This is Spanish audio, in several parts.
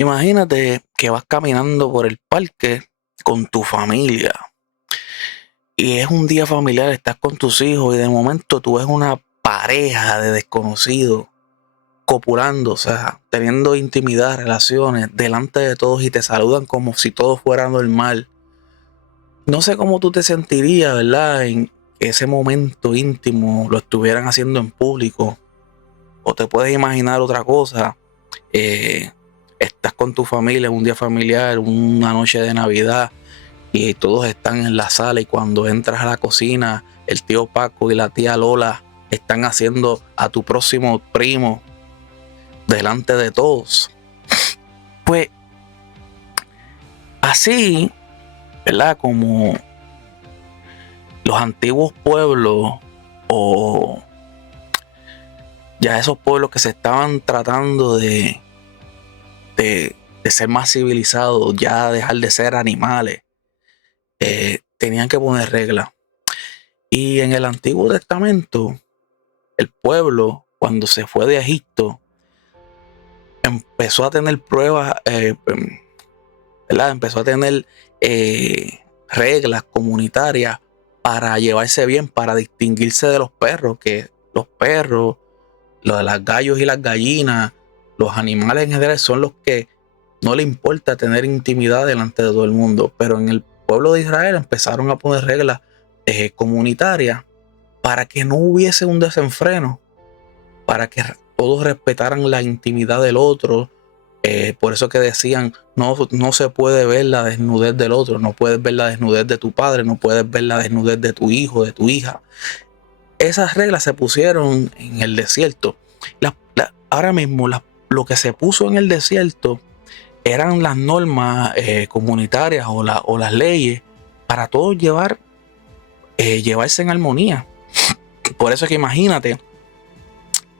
Imagínate que vas caminando por el parque con tu familia y es un día familiar, estás con tus hijos y de momento tú ves una pareja de desconocidos copulando, o sea, teniendo intimidad, relaciones delante de todos y te saludan como si todo fuera normal. No sé cómo tú te sentirías, ¿verdad? En ese momento íntimo lo estuvieran haciendo en público o te puedes imaginar otra cosa. eh, Estás con tu familia en un día familiar, una noche de Navidad y todos están en la sala y cuando entras a la cocina, el tío Paco y la tía Lola están haciendo a tu próximo primo delante de todos. Pues así, ¿verdad? Como los antiguos pueblos o ya esos pueblos que se estaban tratando de ser más civilizados, ya dejar de ser animales, tenían que poner reglas. Y en el Antiguo Testamento, el pueblo, cuando se fue de Egipto, empezó a tener pruebas, ¿verdad? Empezó a tener reglas comunitarias para llevarse bien, para distinguirse de los perros, que los perros, los de las gallos y las gallinas, los animales en general son los que no le importa tener intimidad delante de todo el mundo. Pero en el pueblo de Israel empezaron a poner reglas comunitarias para que no hubiese un desenfreno, para que todos respetaran la intimidad del otro. Por eso que decían, no se puede ver la desnudez del otro, no puedes ver la desnudez de tu padre, no puedes ver la desnudez de tu hijo, de tu hija. Esas reglas se pusieron en el desierto. Ahora mismo lo que se puso en el desierto eran las normas comunitarias o las leyes para todos llevarse en armonía. Por eso es que imagínate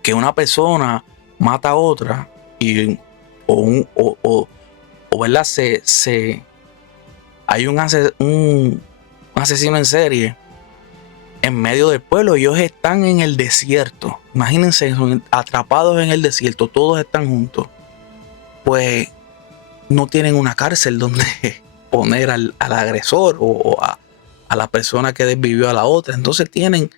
que una persona mata a otra y o, un, o ¿verdad? Hay un asesino en serie en medio del pueblo y ellos están en el desierto. Imagínense, atrapados en el desierto, todos están juntos. Pues no tienen una cárcel donde poner al agresor a la persona que desvivió a la otra. Entonces tienen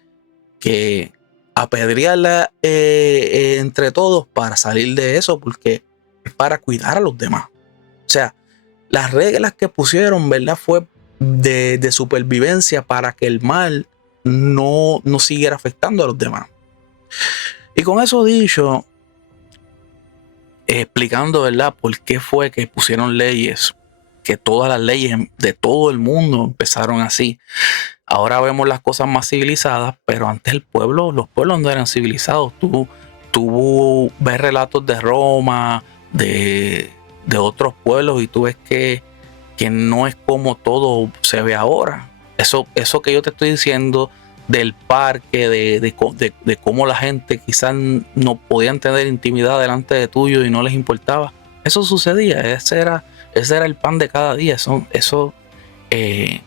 que apedrearla entre todos para salir de eso, porque es para cuidar a los demás. O sea, las reglas que pusieron, ¿verdad? Fue de supervivencia para que el mal no siguiera afectando a los demás. Y con eso dicho, explicando, ¿verdad? Por qué fue que pusieron leyes, que todas las leyes de todo el mundo empezaron así. Ahora vemos las cosas más civilizadas, pero antes los pueblos no eran civilizados. Tú ves relatos de Roma, de otros pueblos y tú ves que no es como todo se ve ahora. Eso que yo te estoy diciendo del parque, de cómo la gente quizás no podían tener intimidad delante de tuyo y no les importaba. Eso sucedía, ese era el pan de cada día. Eso es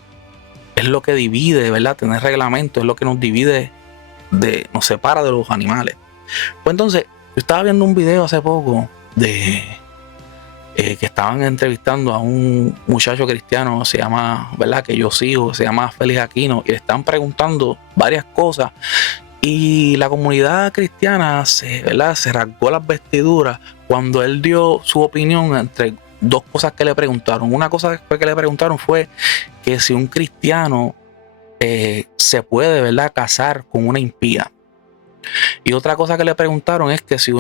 lo que divide, ¿verdad? Tener reglamento es lo que nos divide, nos separa de los animales. Pues entonces, yo estaba viendo un video hace poco de que estaban entrevistando a un muchacho cristiano, se llama, ¿verdad? Que yo sigo, se llama Félix Aquino, y le están preguntando varias cosas. Y la comunidad cristiana ¿verdad? Se rasgó las vestiduras cuando él dio su opinión entre dos cosas que le preguntaron. Una cosa que le preguntaron fue que si un cristiano se puede, ¿verdad?, casar con una impía. Y otra cosa que le preguntaron es que si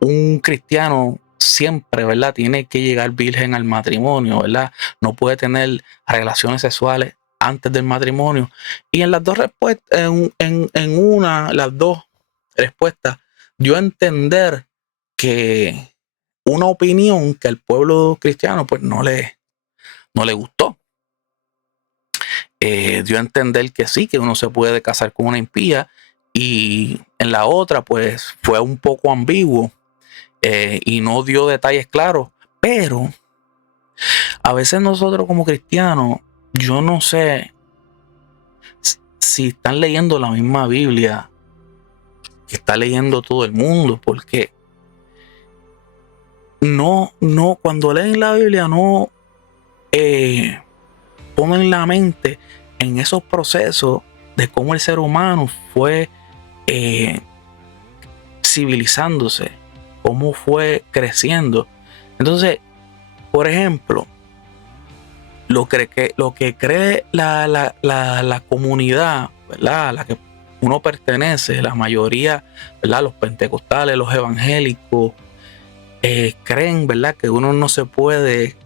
un cristiano siempre, ¿verdad?, tiene que llegar virgen al matrimonio, ¿verdad? No puede tener relaciones sexuales antes del matrimonio. Y en las dos respuestas, las dos respuestas, dio a entender que una opinión que al pueblo cristiano pues no le gustó. Dio a entender que sí, que uno se puede casar con una impía, y en la otra pues fue un poco ambiguo y no dio detalles claros, pero a veces nosotros como cristianos, yo no sé si están leyendo la misma Biblia que está leyendo todo el mundo, porque cuando leen la Biblia, no ponen la mente en esos procesos de cómo el ser humano fue civilizándose, cómo fue creciendo. Entonces, por ejemplo, lo que cree la comunidad, ¿verdad?, a la que uno pertenece, la mayoría, ¿verdad?, los pentecostales, los evangélicos, creen, ¿verdad?, que uno no se puede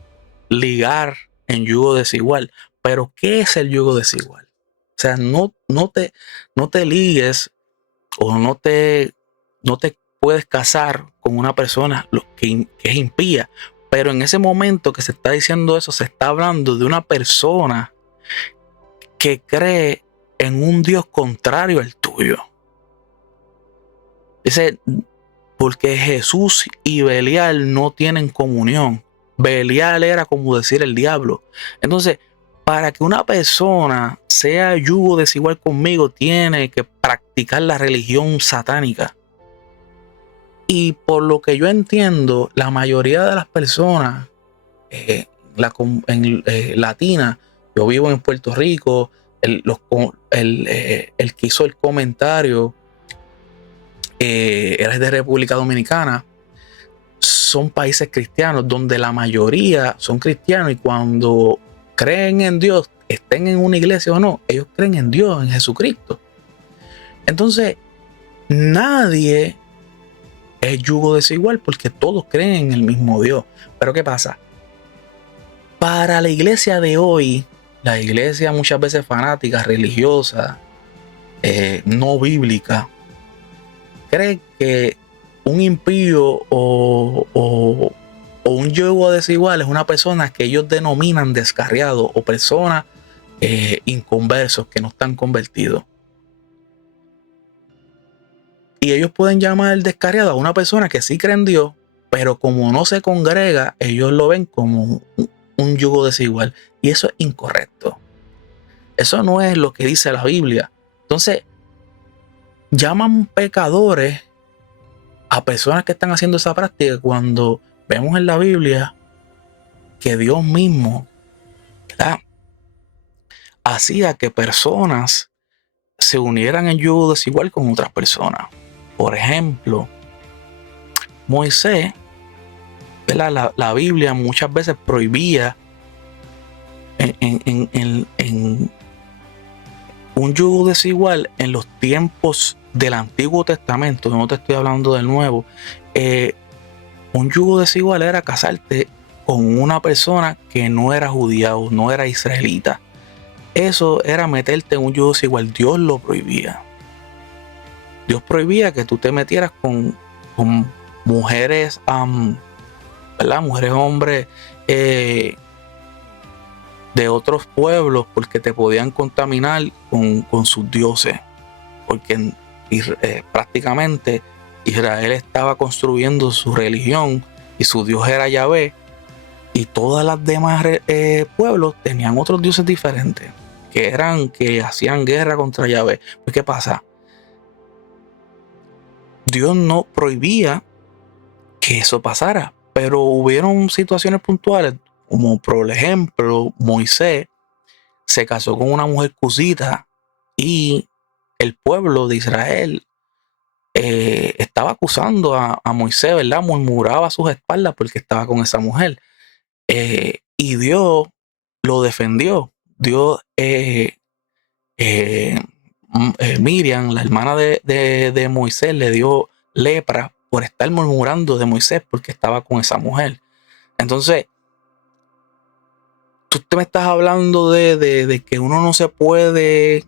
ligar en yugo desigual. Pero ¿qué es el yugo desigual? O sea, no te ligues o no te puedes casar con una persona que es impía. Pero en ese momento que se está diciendo eso, se está hablando de una persona que cree en un Dios contrario al tuyo. Dice, porque Jesús y Belial no tienen comunión. Belial era como decir el diablo. Entonces, para que una persona sea yugo desigual conmigo, tiene que practicar la religión satánica. Y por lo que yo entiendo, la mayoría de las personas latina, yo vivo en Puerto Rico, el que hizo el comentario era de República Dominicana, son países cristianos donde la mayoría son cristianos, y cuando creen en Dios, estén en una iglesia o no, ellos creen en Dios, en Jesucristo. Entonces, nadie es yugo desigual porque todos creen en el mismo Dios. Pero ¿qué pasa? Para la iglesia de hoy, la iglesia muchas veces fanática, religiosa, no bíblica, cree que un impío o un yugo desigual es una persona que ellos denominan descarriado, o personas inconversos que no están convertidos. Y ellos pueden llamar descarriado a una persona que sí cree en Dios, pero como no se congrega, ellos lo ven como un yugo desigual. Y eso es incorrecto. Eso no es lo que dice la Biblia. Entonces, llaman pecadores a personas que están haciendo esa práctica, cuando vemos en la Biblia que Dios mismo, ¿verdad?, hacía que personas se unieran en yugo desigual con otras personas. Por ejemplo, Moisés, ¿verdad?, la Biblia muchas veces prohibía en un yugo desigual en los tiempos del Antiguo Testamento. No te estoy hablando del Nuevo. Un yugo desigual era casarte con una persona que no era judía o no era israelita. Eso era meterte en un yugo desigual. Dios lo prohibía. Dios prohibía que tú te metieras con mujeres, ¿verdad?, mujeres, hombres de otros pueblos, porque te podían contaminar con sus dioses. Porque prácticamente Israel estaba construyendo su religión y su Dios era Yahvé, y todas las demás pueblos tenían otros dioses diferentes que hacían guerra contra Yahvé. Pues ¿qué pasa? Dios no prohibía que eso pasara, pero hubieron situaciones puntuales, como por ejemplo Moisés se casó con una mujer cusita, y el pueblo de Israel estaba acusando a Moisés, ¿verdad?, murmuraba a sus espaldas porque estaba con esa mujer, y Dios lo defendió. Dios, Miriam, la hermana de Moisés, le dio lepra por estar murmurando de Moisés porque estaba con esa mujer. Entonces, tú te me estás hablando de que uno no se puede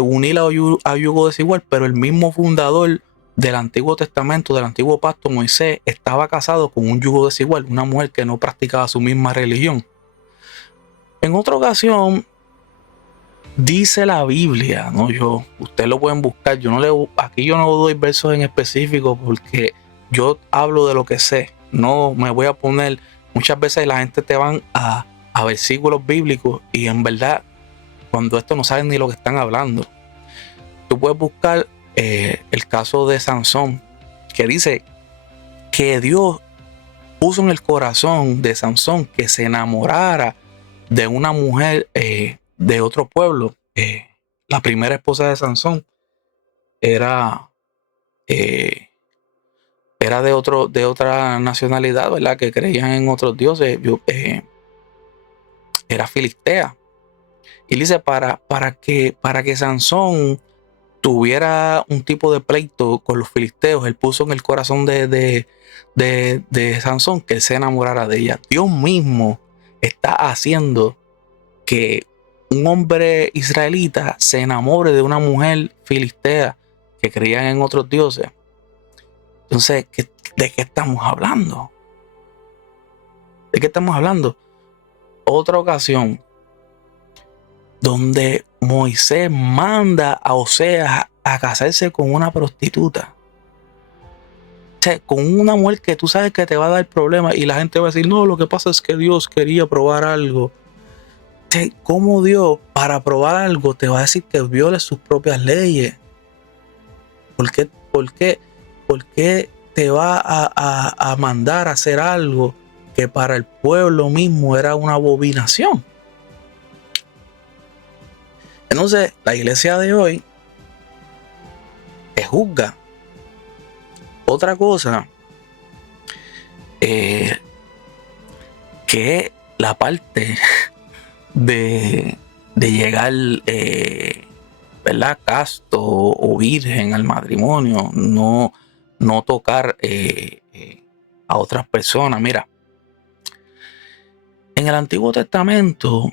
unir a yugo desigual, pero el mismo fundador del Antiguo Testamento, del Antiguo Pacto, Moisés, estaba casado con un yugo desigual, una mujer que no practicaba su misma religión. En otra ocasión, dice la Biblia, no yo, ustedes lo pueden buscar, aquí yo no doy versos en específico porque yo hablo de lo que sé, no me voy a poner. Muchas veces la gente te van a versículos bíblicos y en verdad, cuando esto no saben ni lo que están hablando. Tú puedes buscar el caso de Sansón, que dice que Dios puso en el corazón de Sansón que se enamorara de una mujer de otro pueblo. La primera esposa de Sansón era, eh, era de otra nacionalidad, ¿verdad? Que creían en otros dioses. Era filistea. Y dice, para que Sansón tuviera un tipo de pleito con los filisteos, él puso en el corazón de Sansón que él se enamorara de ella. Dios mismo está haciendo que un hombre israelita se enamore de una mujer filistea que creían en otros dioses. Entonces, ¿de qué estamos hablando? ¿De qué estamos hablando? Otra ocasión donde Moisés manda a Oseas a casarse con una prostituta. O sea, con una mujer que tú sabes que te va a dar problemas y la gente va a decir, no, lo que pasa es que Dios quería probar algo. O sea, ¿cómo Dios para probar algo te va a decir que viole sus propias leyes? ¿Por qué te va a mandar a hacer algo que para el pueblo mismo era una abominación? Entonces, la iglesia de hoy te juzga. Otra cosa, que es la parte de llegar, ¿verdad? Casto o virgen al matrimonio, no tocar a otras personas. Mira, en el Antiguo Testamento,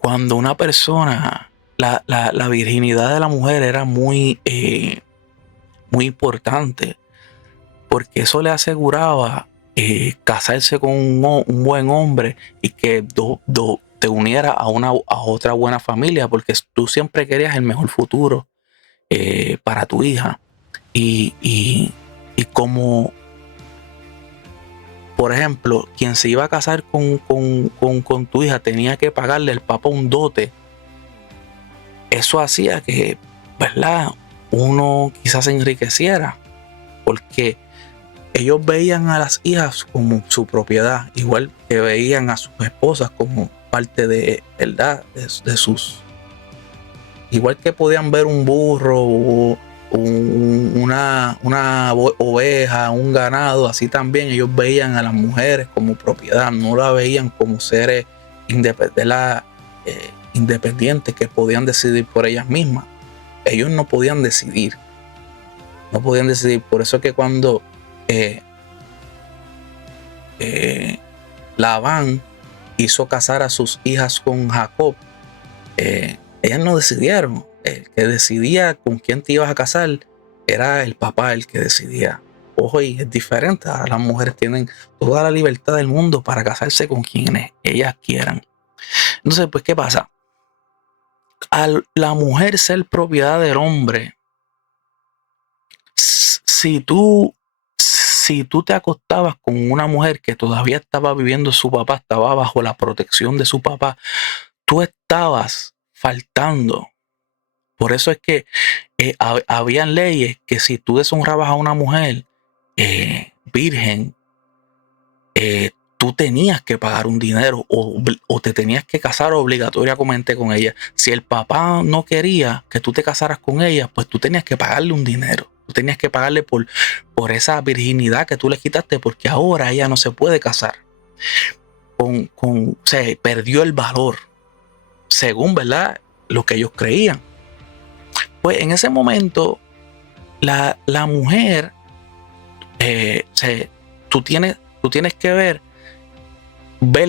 cuando una persona, la virginidad de la mujer era muy importante, porque eso le aseguraba casarse con un buen hombre y que te uniera a otra buena familia, porque tú siempre querías el mejor futuro para tu hija. Y como, por ejemplo, quien se iba a casar con tu hija tenía que pagarle al papá un dote, eso hacía que, ¿verdad?, uno quizás se enriqueciera, porque ellos veían a las hijas como su propiedad, igual que veían a sus esposas como parte de, ¿verdad?, de sus. Igual que podían ver un burro o una oveja, un ganado, así también ellos veían a las mujeres como propiedad, no la veían como seres independientes que podían decidir por ellas mismas. Ellos no podían decidir. Por eso es que cuando Labán hizo casar a sus hijas con Jacob, ellas no decidieron. El que decidía con quién te ibas a casar era el papá el que decidía. Ojo, y es diferente. Ahora las mujeres tienen toda la libertad del mundo para casarse con quienes ellas quieran. Entonces, pues, ¿qué pasa? Al la mujer ser propiedad del hombre, si tú te acostabas con una mujer que todavía estaba viviendo su papá, estaba bajo la protección de su papá, tú estabas faltando. Por eso es que habían leyes que si tú deshonrabas a una mujer virgen, tú tenías que pagar un dinero o te tenías que casar obligatoriamente con ella. Si el papá no quería que tú te casaras con ella, pues tú tenías que pagarle un dinero. Tú tenías que pagarle por esa virginidad que tú le quitaste, porque ahora ella no se puede casar. Se perdió el valor, según, ¿verdad?, lo que ellos creían. Pues en ese momento, la mujer, tú tienes que ver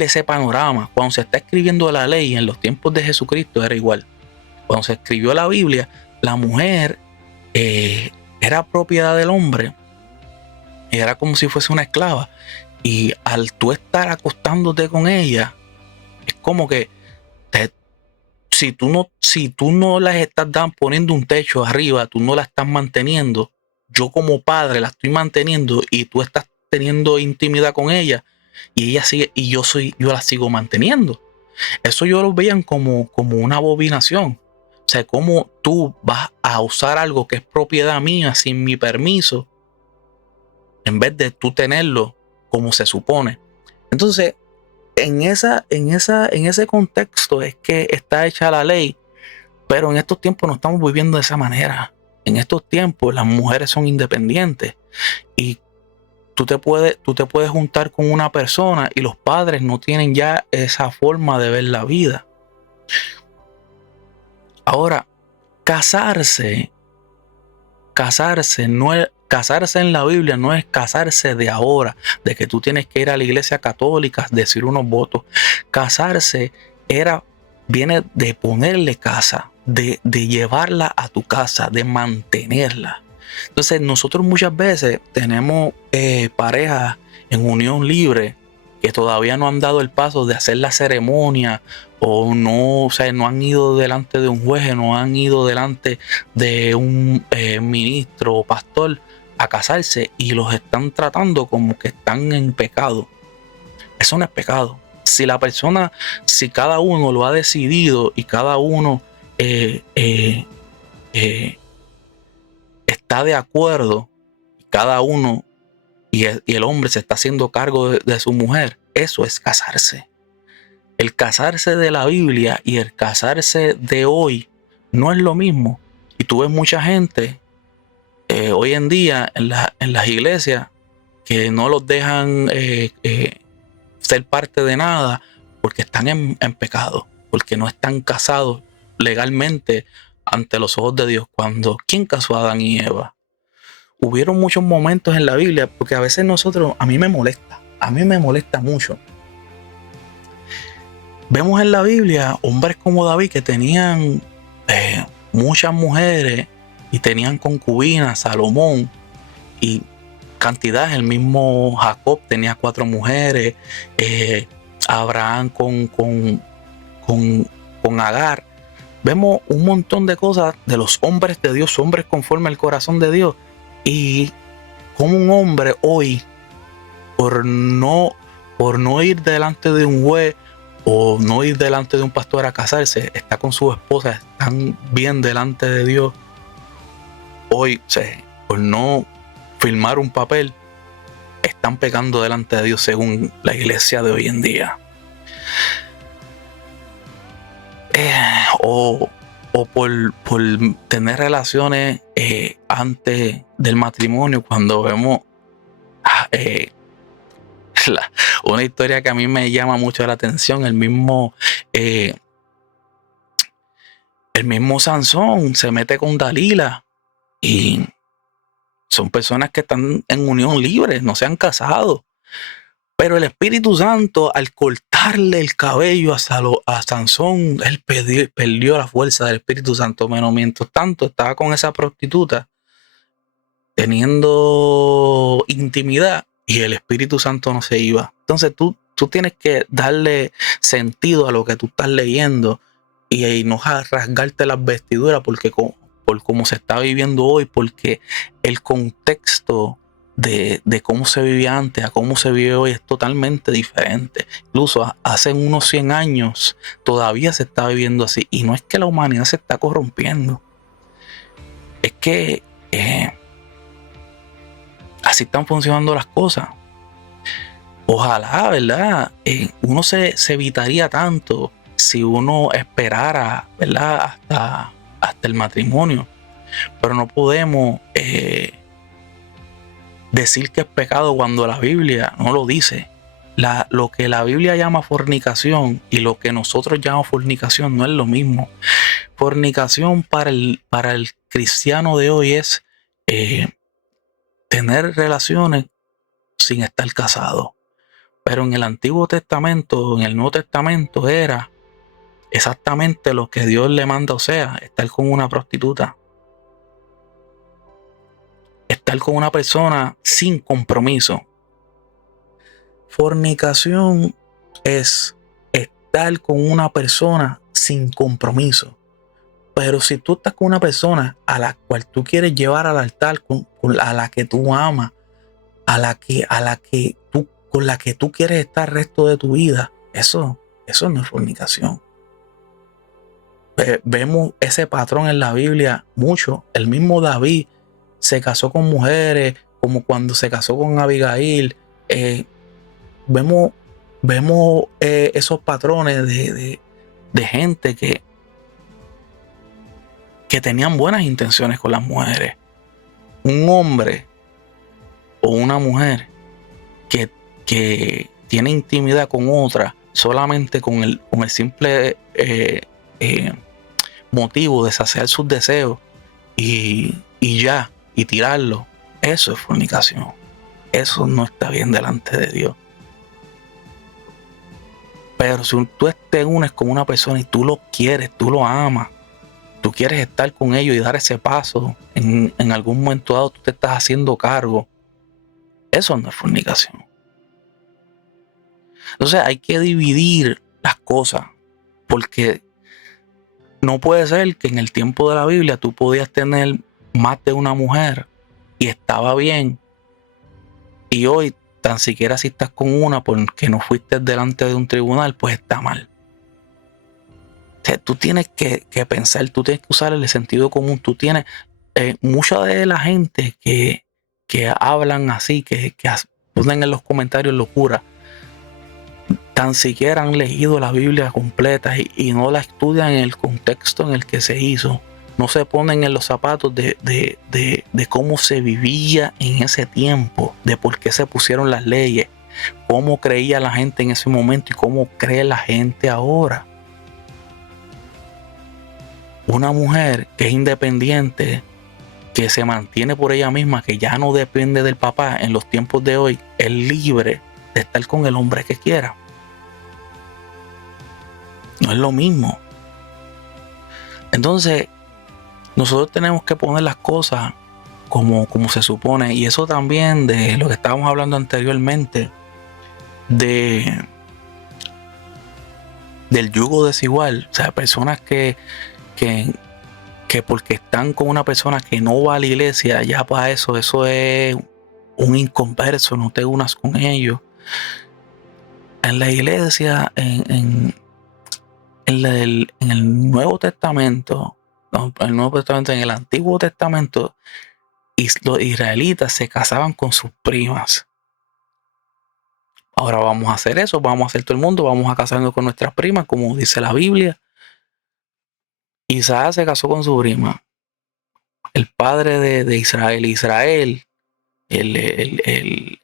ese panorama. Cuando se está escribiendo la ley en los tiempos de Jesucristo era igual. Cuando se escribió la Biblia, la mujer era propiedad del hombre, era como si fuese una esclava, y al tú estar acostándote con ella, es como que si tú no las estás poniendo un techo arriba, tú no la estás manteniendo, yo como padre la estoy manteniendo y tú estás teniendo intimidad con ella y ella sigue y yo la sigo manteniendo. Eso yo lo veían como una abominación. O sea, cómo tú vas a usar algo que es propiedad mía sin mi permiso en vez de tú tenerlo como se supone. Entonces, en ese contexto es que está hecha la ley, pero en estos tiempos no estamos viviendo de esa manera. En estos tiempos las mujeres son independientes y tú te puedes juntar con una persona y los padres no tienen ya esa forma de ver la vida. Ahora, casarse en la Biblia no es casarse de ahora, de que tú tienes que ir a la iglesia católica, decir unos votos. Casarse viene de ponerle casa, de llevarla a tu casa, de mantenerla. Entonces nosotros muchas veces tenemos parejas en unión libre que todavía no han dado el paso de hacer la ceremonia o sea, no han ido delante de un juez, no han ido delante de un ministro o pastor a casarse y los están tratando como que están en pecado. Eso no es pecado. Si cada uno lo ha decidido y cada uno está de acuerdo, cada uno y el hombre se está haciendo cargo de su mujer, eso es casarse. El casarse de la Biblia y el casarse de hoy no es lo mismo. Y tú ves mucha gente hoy en día en las iglesias que no los dejan ser parte de nada porque están en pecado, porque no están casados legalmente ante los ojos de Dios. ¿Quién casó a Adán y Eva? Hubieron muchos momentos en la Biblia, porque a veces a mí me molesta mucho. Vemos en la Biblia hombres como David que tenían muchas mujeres y tenían concubinas, Salomón y cantidad. El mismo Jacob tenía 4 mujeres, Abraham con Agar. Vemos un montón de cosas de los hombres de Dios, hombres conforme al corazón de Dios. Y como un hombre hoy, por no ir delante de un juez o no ir delante de un pastor a casarse, está con su esposa, están bien delante de Dios. Hoy, por no firmar un papel, están pecando delante de Dios según la iglesia de hoy en día. O por tener relaciones antes del matrimonio, cuando vemos una historia que a mí me llama mucho la atención. El mismo Sansón se mete con Dalila y son personas que están en unión libre, no se han casado. Pero el Espíritu Santo, al cortarle el cabello a Sansón, él perdió la fuerza del Espíritu Santo. Mientras tanto, estaba con esa prostituta teniendo intimidad y el Espíritu Santo no se iba. Entonces tú tienes que darle sentido a lo que tú estás leyendo y no rasgarte las vestiduras por cómo se está viviendo hoy, porque el contexto de cómo se vivía antes a cómo se vive hoy es totalmente diferente. Incluso hace unos 100 años todavía se está viviendo así. Y no es que la humanidad se está corrompiendo. Es que así están funcionando las cosas. Ojalá, ¿verdad? Uno se evitaría tanto si uno esperara, ¿verdad? Hasta el matrimonio. Pero no podemos decir que es pecado cuando la Biblia no lo dice. Lo que la Biblia llama fornicación y lo que nosotros llamamos fornicación no es lo mismo. Fornicación para el cristiano de hoy es tener relaciones sin estar casado. Pero en el Antiguo Testamento, en el Nuevo Testamento, era exactamente lo que Dios le manda, o sea, estar con una prostituta. Estar con una persona sin compromiso. Fornicación es estar con una persona sin compromiso. Pero si tú estás con una persona a la cual tú quieres llevar al altar, a la que tú amas, con la que tú quieres estar el resto de tu vida, eso no es fornicación. Vemos ese patrón en la Biblia mucho. El mismo David se casó con mujeres, como cuando se casó con Abigail. Vemos, vemos esos patrones de gente que tenían buenas intenciones con las mujeres. Un hombre o una mujer que tiene intimidad con otra solamente con el simple motivo de saciar sus deseos y tirarlo, eso es fornicación. Eso no está bien delante de Dios. Pero si tú te unes con una persona y tú lo quieres, tú lo amas, tú quieres estar con ellos y dar ese paso, en algún momento dado tú te estás haciendo cargo, eso no es fornicación. Entonces hay que dividir las cosas, porque no puede ser que en el tiempo de la Biblia tú podías tener más de una mujer y estaba bien, y hoy tan siquiera si estás con una porque no fuiste delante de un tribunal, pues está mal. O sea, tú tienes que pensar, tú tienes que usar el sentido común. Tú tienes mucha de la gente que hablan así, que ponen en los comentarios locura, tan siquiera han leído la Biblia completa y no la estudian en el contexto en el que se hizo. No se ponen en los zapatos de cómo se vivía en ese tiempo, de por qué se pusieron las leyes, cómo creía la gente en ese momento y cómo cree la gente ahora. Una mujer que es independiente, que se mantiene por ella misma, que ya no depende del papá en los tiempos de hoy, es libre de estar con el hombre que quiera. No es lo mismo. Entonces, nosotros tenemos que poner las cosas como se supone. Y eso también de lo que estábamos hablando anteriormente, del yugo desigual. O sea, personas que porque están con una persona que no va a la iglesia, ya para eso es un inconverso, no te unas con ellos. En la iglesia, en el Nuevo Testamento, no, el Nuevo Testamento, en el Antiguo Testamento, los israelitas se casaban con sus primas. Ahora vamos a hacer eso, vamos a hacer todo el mundo, vamos a casarnos con nuestras primas, como dice la Biblia. Isaac se casó con su prima, el padre de Israel. Israel, de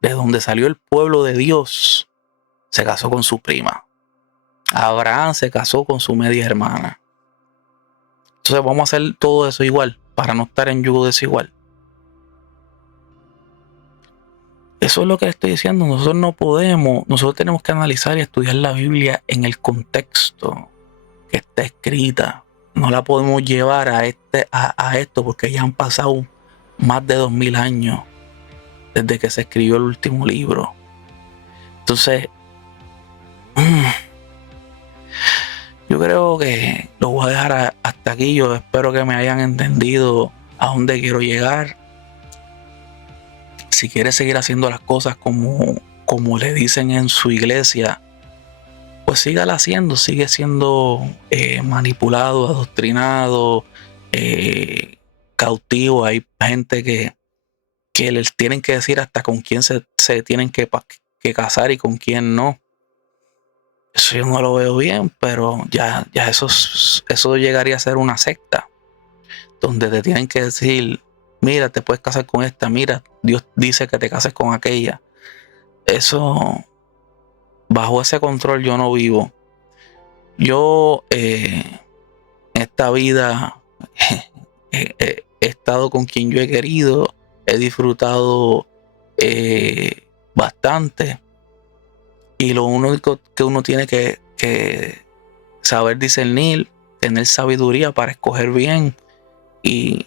donde salió el pueblo de Dios, se casó con su prima. Abraham se casó con su media hermana. Entonces vamos a hacer todo eso igual, para no estar en yugo desigual. Eso es lo que le estoy diciendo. Nosotros tenemos que analizar y estudiar la Biblia en el contexto que está escrita. No la podemos llevar a esto porque ya han pasado más de 2000 años desde que se escribió el último libro. Entonces, yo creo que lo voy a dejar hasta aquí. Yo espero que me hayan entendido a dónde quiero llegar. Si quieres seguir haciendo las cosas como le dicen en su iglesia, pues sígala haciendo, sigue siendo manipulado, adoctrinado, cautivo. Hay gente que les tienen que decir hasta con quién se tienen que casar y con quién no. Eso yo no lo veo bien, pero ya eso llegaría a ser una secta, donde te tienen que decir, mira, te puedes casar con esta, mira, Dios dice que te cases con aquella. Eso, bajo ese control yo no vivo. Yo esta vida he estado con quien yo he querido, he disfrutado bastante, y lo único que uno tiene que saber discernir, tener sabiduría para escoger bien, y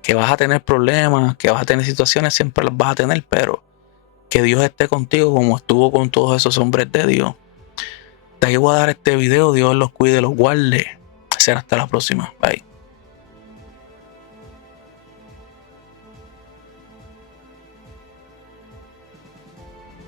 que vas a tener problemas, que vas a tener situaciones, siempre las vas a tener, pero que Dios esté contigo como estuvo con todos esos hombres de Dios. De ahí voy a dar este video. Dios los cuide, los guarde. Será hasta la próxima. Bye.